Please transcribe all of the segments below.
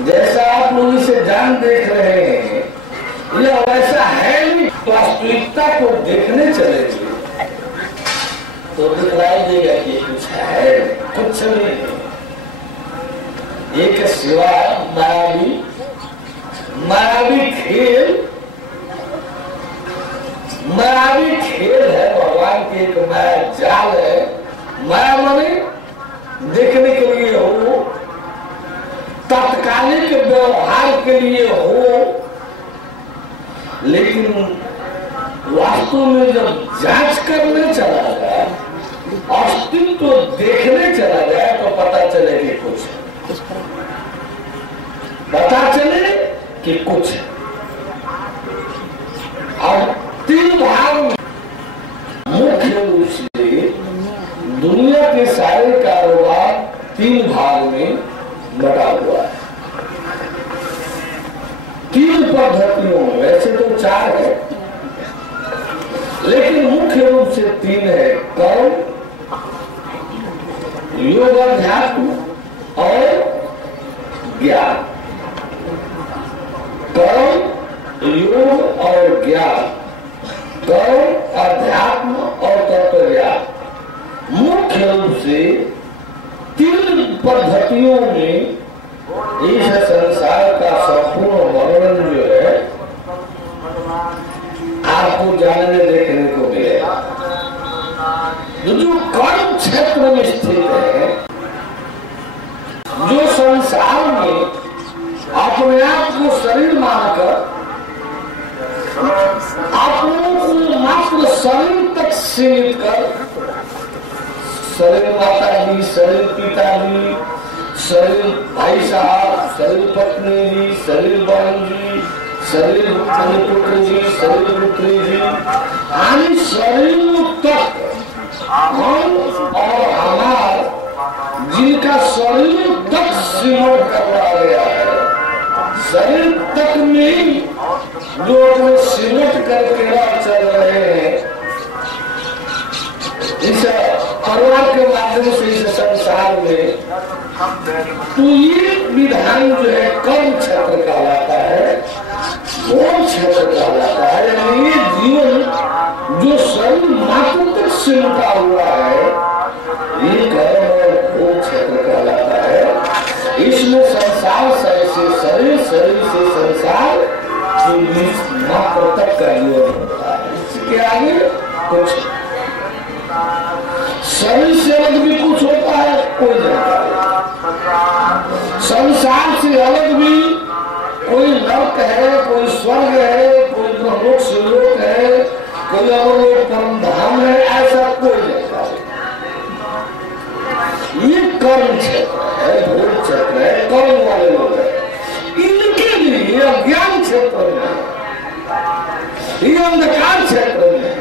जैसा आप लोग इसे जान देख रहे हैं, यह वैसा है नहीं। वास्तविकता को देखने चलेंगे तो दिखलाई देगा कि कुछ है, कुछ नहीं है। एक सिवा मायावी खेल है भगवान की, एक माया जाल है। माया माने देखने के लिए हो, तात्कालिक व्यवहार के लिए हो, लेकिन वास्तव में जब जांच करने चला जाए, अस्तित्व देखने चला जाए तो पता चले कि कुछ, पता चले कि कुछ। अब 3 भाग मुख्य रूप से दुनिया के सारे कारोबार 3 भाग में बटा हुआ है। 3 पद्धतियों में, वैसे तो 4 है, लेकिन मुख्य रूप से 3 है। कर्म, योग अध्यात्म और ज्ञान। कर्म, योग और ज्ञान, कर्म, अध्यात्म और तत्व ज्ञान। मुख्य रूप से 3 पद्धतियों में इस संसार का संपूर्ण वर्णन जो है आपको जानने देखने को मिलेगा। जो कर्म क्षेत्र में स्थित है, जो संसार में अपने आप को शरीर मानकर अपनों को मात्र शरीर तक सीमित कर, शरीर माता जी, शरीर पिता जी, शरीर भाई साहब, शरीर पत्नी जी, शरीर बहन जी, शरीर पुत्र जी, शरीर पुत्री जी, यानी शरीर तक हम और हमार जिनका शरीर तक सिमट कर गया है, शरीर तक में जो अपने सिमट करके चल रहे हैं, इस परिवार के माध्यम से इस संसार में, तो ये विधान जो है कर्म क्षेत्र कहलाता है, भोग क्षेत्र कहलाता है। यानी ये जीवन जो शरीर मात्र तक सिमटा हुआ है, ये कर्म और भोग क्षेत्र कहलाता है। इसमें संसार से शरीर, शरीर से संसार के बीच मात्र तक का जीवन होता है। इसके आगे कुछ शरीर से अलग भी कुछ होता है, कोई नहीं। संसार से अलग भी कोई नरक है, कोई स्वर्ग है, कोई ब्रह्मलोक शिवलोक है, कोई अवलोक परम धाम है, ऐसा कोई नहीं। ये कर्म क्षेत्र है, भोग क्षेत्र है, कर्म वाले लोग हैं। इनके लिए अज्ञान क्षेत्र में, ये अंधकार क्षेत्र में,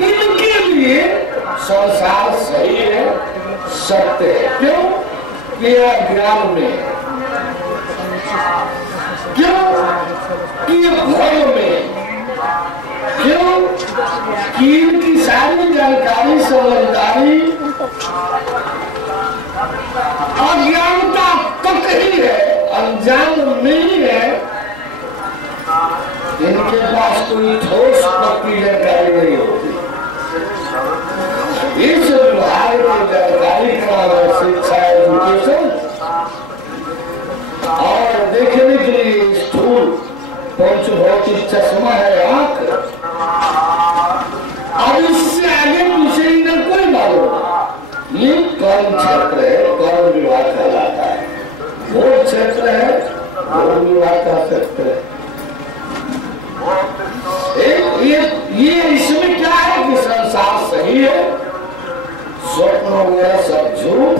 इनके लिए संसार सही है, सत्य है। क्यों? कि अज्ञान में, क्यों कि भ्रम में, क्यों कि इनकी सारी जानकारी समझदारी अज्ञानता तक ही है, अनजान नहीं है। इनके पास कोई ठोस पक्की जानकारी नहीं होती। इस विभाग की जानकारी का शिक्षा एजुकेशन और देखने के लिए स्थूल पंचभौतिक चश्मा है आंख। अब इससे आगे पीछे इन्हें कोई मालूम। ये कर्म क्षेत्र है, कर्म विभाग कहलाता है। भोग क्षेत्र है, भोग विभाग का क्षेत्र है। ये इसमें क्या है कि संसार सही है, स्वप्न वगैरह सब झूठ,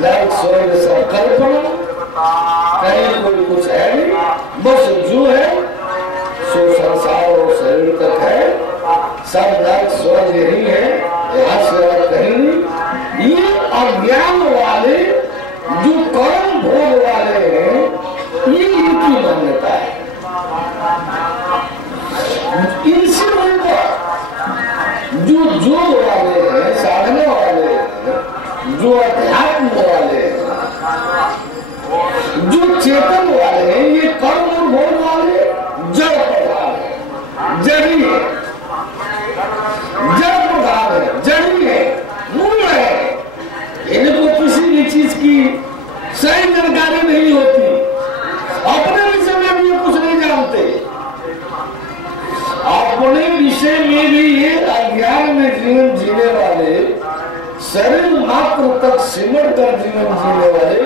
नरक स्वर्ग सब कल्पना, कहीं कोई कुछ है नहीं, बस जो है सो संसार और शरीर तक है, सब नरक स्वर्ग यही है, यहाँ से और कहीं नहीं। ये अज्ञान वाले जो कर्म भोग वाले हैं, ये इनकी मान्यता है। इनसे ऊपर जो योग वाले हैं, साधना वाले हैं, जो अध्यात्म वाले हैं, चेतन वाले हैं, ये कर्म और भोग वाले जड़ पदार्थ है, जड़ी है, जड़ पदार्थ है, जड़ी है, मूल है। इनको किसी भी चीज की सही जानकारी नहीं होती, अपने विषय में भी कुछ नहीं जानते, अपने विषय में भी ये अज्ञान में जीवन जीने वाले, शरीर मात्र तक सिमट कर जीवन जीने वाले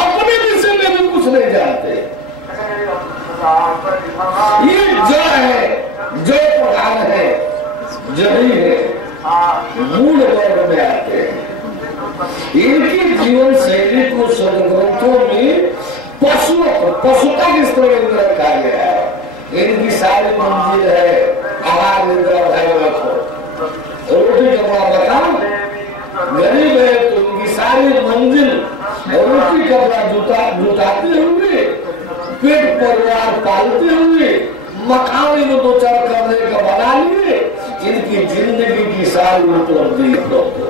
अपने विषय में भी कुछ नहीं जानते। ये जड़ है, जड़ प्रधान है, जड़ी है, मूल वर्ग में आते हैं। इनकी जीवन शैली को सदग्रंथों में पशुता के स्तर में रखा गया है। इनकी सारी मंजिल है आहार निद्रा भय, रोटी कपड़ा मकान, गरीब है तो उनकी सारी मंजिल रोटी कपड़ा जुटाते हुए, पेट परिवार पालते हुए, मकान को दो चार करने का बना लिए, इनकी जिंदगी की सारी उपलब्धि प्राप्त हो।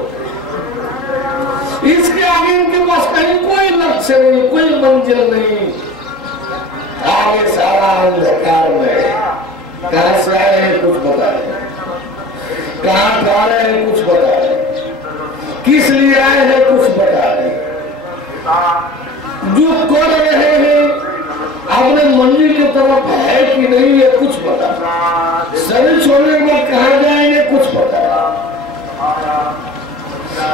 इसके आगे इनके पास कहीं कोई लक्ष्य नहीं, कोई मंजिल नहीं, आगे सारा अंधकार में। कहां से आए हैं कुछ बता रहे, कहां जा रहे हैं कुछ बता रहे, किस लिए आए हैं कुछ बता रहे, जो कर रहे हैं अपने मंजिल की तरफ है कि नहीं है कुछ बता, शरीर छोड़ने के बाद कहां जाएंगे कुछ बता।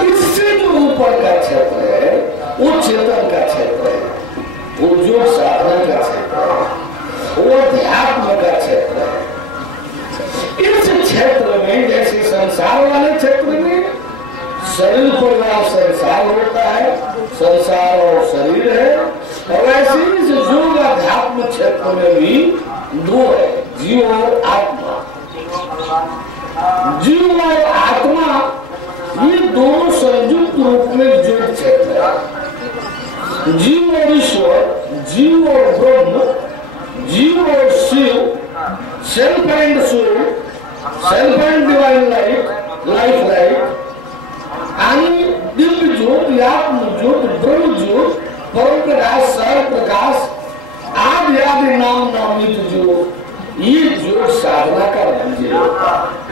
इससे जो ऊपर का क्षेत्र है वो चेतन का क्षेत्र है, वो जो साधना का क्षेत्र है, वो अध्यात्म का क्षेत्र है। इस क्षेत्र में जैसे संसार वाले क्षेत्र में शरीर परिवार संसार होता है, संसार और शरीर है, और वैसे ही जो अध्यात्म क्षेत्र में भी दो है, जीव और आत्मा। जीव और आत्मा ये दोनों संयुक्त रूप में जुड़ क्षेत्र है। जीव और ईश्वर, जीव और ब्रह्म, जीव और शिव, self and soul, self and divine life यानी दिव्य ज्योत, आत्म ज्योत, ब्रह्म ज्योत, परम प्रकाश, सर्व प्रकाश, आदि आदि नाम नामित ज्योत, ये ज्योत साधना का मंजिल होता है।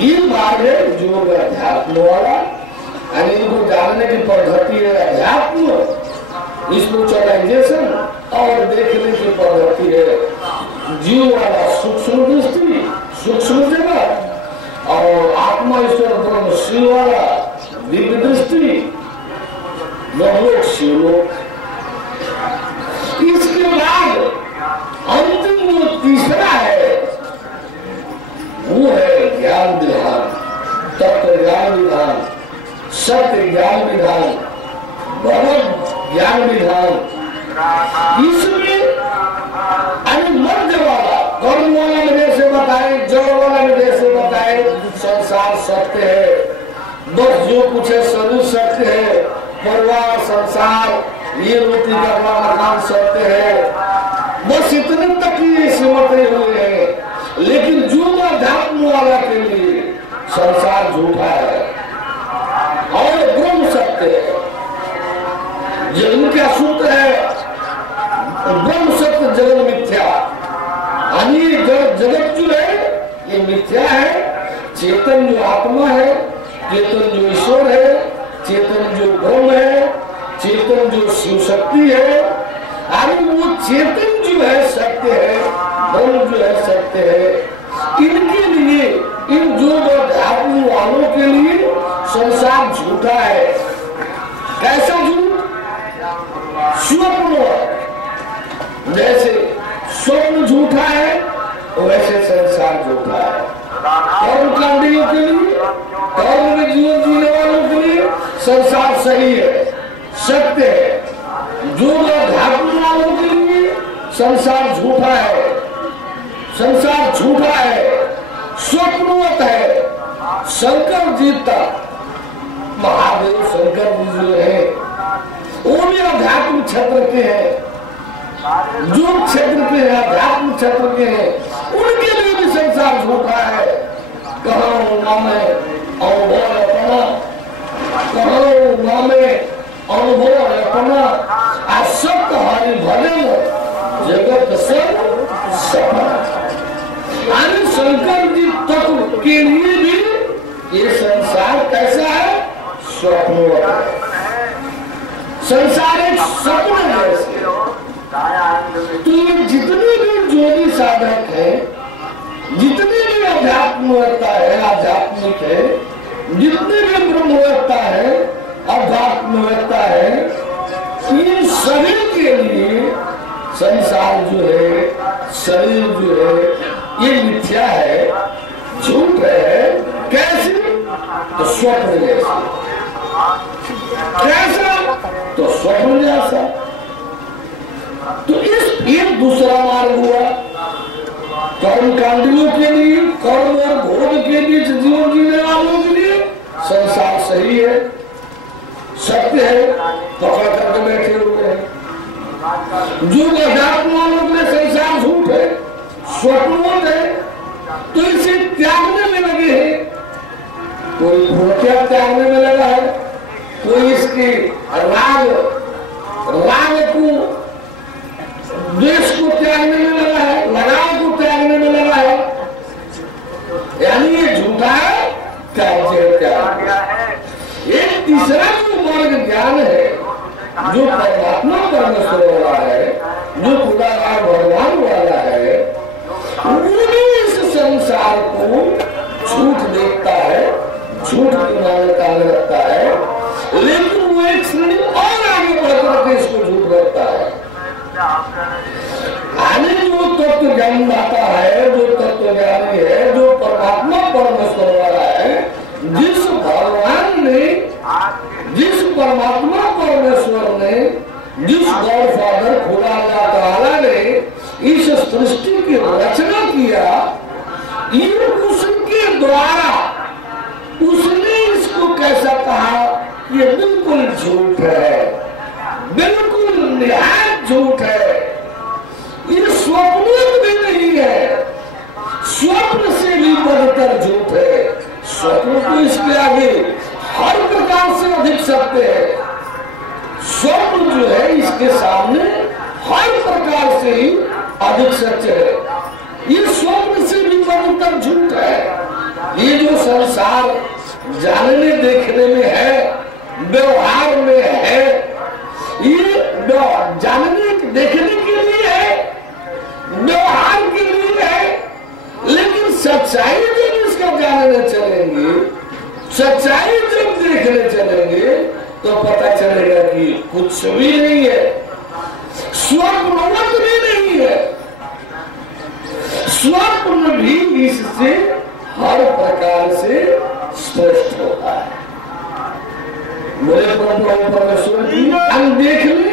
ये मार्ग है जो अध्यात्म वाला, यानी इनको जानने की पद्धति है अध्यात्म, स्पिरिचुअलाइजेशन, और देखने की पद्धति है जीव वाला सूक्ष्म दृष्टि, सूक्ष्म जगत, और आत्मा ईश्वर ब्रह्म शिव वाला दिव्य दृष्टि, ब्रह्मलोक शिवलोक। इसके बाद अंतिम जो तीसरा है वो है ज्ञान विधान, तत्व ज्ञान विधान, सत्य ज्ञान विधान, भगवत ज्ञान विधान। इसमें मध्य वाला, कर्म वाला में जैसे बताए, जड़ वाला में जैसे बताए, संसार सत्य है, बस जो कुछ है शरीर सत्य है, परिवार संसार ये रोटी का मकान सत्य है, बस इतने तक ही सिमटे हुए हैं। लेकिन जो अध्यात्म वाला के लिए संसार झूठा है और ब्रह्म सत्य है, जिनका सूत्र है ब्रह्म सत्य जगत मिथ्या, यानी जगत जो है ये मिथ्या है, चेतन जो आत्मा है, चेतन जो ईश्वर है, चेतन जो ब्रह्म है, चेतन जो शिव शक्ति है, यानी वो चेतन जो है सत्य है, ब्रह्म जो है सत्य है। इनके लिए, इन जो अध्यात्म वालों के लिए संसार झूठा है। कैसा झूठ? स्वप्न, जैसे स्वप्न झूठा है वैसे संसार झूठा है। कर्म कांडियों के लिए, कर्म में जीवन जीने वालों के लिए संसार सही है, सत्य है। जो अध्यात्म वालों के लिए संसार झूठा है, संसार झूठा है, स्वप्नवत है। शंकर जी तक, महादेव शंकर जी जो है वो भी अध्यात्म क्षेत्र के हैं, जो क्षेत्र के हैं, अध्यात्म क्षेत्र के हैं, उनके लिए भी संसार झूठा है। कहो नामे अनुभव अपना, कहो नामे अनुभव अपना, सत्य के लिए भी ये संसार कैसा है? स्वप्नवत है। संसार एक स्वप्न जैसे। तो ये जितने भी ज्योति साधक है, जितने भी अध्यात्मवेत्ता है, आध्यात्मिक है, जितने भी ब्रह्मवेत्ता है, अध्यात्मवेत्ता है, इन सभी के लिए संसार जो है, शरीर जो है, ये मिथ्या है, झूठ है। कैसे? तो स्वप्न जैसा। कैसा? तो स्वप्न जैसा। तो इस एक दूसरा मार्ग हुआ कर्म कांडियों के लिए, कर्म और भोग के बीच जीवन जीने वालों के लिए संसार सही है, सत्य है, पकड़ करके बैठे हुए हैं। जो अध्यात्म वालों के लिए संसार झूठ है, स्वप्नवत है, तो इसे त्यागने में लगे हैं। कोई भूतिया त्यागने में लगा है, कोई इसके राग को, द्वेष को त्यागने में लगा है, लगाव को त्यागने में लगा है। यानी ये झूठा है, त्याग। एक तीसरा जो मार्ग ज्ञान है, जो परमात्मा परमेश्वर वाला है, जो खुदाकार भगवान वाला है, वो भी इस संसार को झूठ देखता है, झूठ की मान्यता में रखता है, लेकिन वो एक श्रेणी और आगे बढ़कर के इसको झूठ रखता है। आने जो तत्व ज्ञान दाता है, जो तत्व ज्ञानी है, जो परमात्मा परमेश्वर वाला है, जिस भगवान ने, जिस परमात्मा परमेश्वर ने, जिस गॉड फादर खुदा ताला ने इस सृष्टि की रचना किया, ये उसके द्वारा उसने इसको कैसा कहा? ये बिल्कुल झूठ है, बिल्कुल निहायत झूठ है। ये स्वप्न भी नहीं है, स्वप्न से भी बढ़कर झूठ है। स्वप्न तो इसके आगे हर प्रकार से अधिक सत्य है। स्वप्न जो है इसके सामने हर प्रकार से ही अधिक सत्य है। ये स्वप्न से भी बढ़कर झूठ है। ये जो संसार जानने देखने में है, व्यवहार में है, ये जानने देखने के लिए है, व्यवहार के लिए है, लेकिन सच्चाई जब इसका जानने चलेंगे, सच्चाई जब देखने चलेंगे, तो पता चलेगा कि कुछ भी नहीं है, स्वप्नवत भी नहीं है। स्वप्न भी इससे हर प्रकार से स्पष्ट होता है। मेरे प्रभु परमेश्वर जी हम देख ले,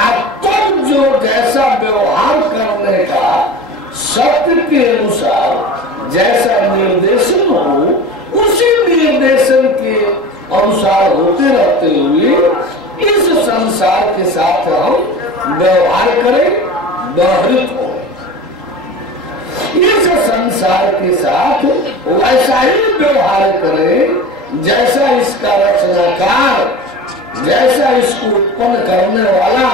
अब तब जो जैसा व्यवहार करने का सत्य के अनुसार जैसा निर्देशन हो, उसी निर्देशन के अनुसार होते रहते हुए इस संसार के साथ हम व्यवहार करें, व्यवहारित हो। इस संसार के साथ वैसा ही व्यवहार करें जैसा इसका रचनाकार, जैसा इसको उत्पन्न करने वाला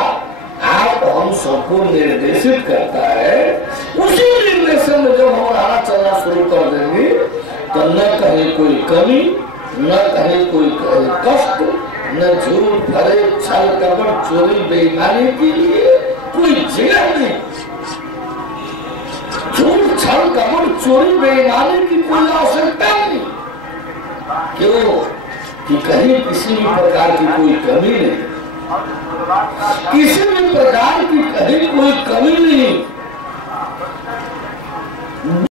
आप हम सबको निर्देशित करता है। उसी निर्देशन में जब हम राह चलना शुरू कर देंगे, तो न कहीं कोई कमी, न कहीं कोई कष्ट, न झूठ फरेब छल कपट चोरी बेईमानी के लिए कोई जगह नहीं। झूठ छल कपट चोरी बेईमानी की कोई आवश्यकता नहीं। क्यों? कि कहीं किसी भी प्रकार की कोई कमी नहीं, किसी भी प्रकार की कहीं कोई कमी नहीं।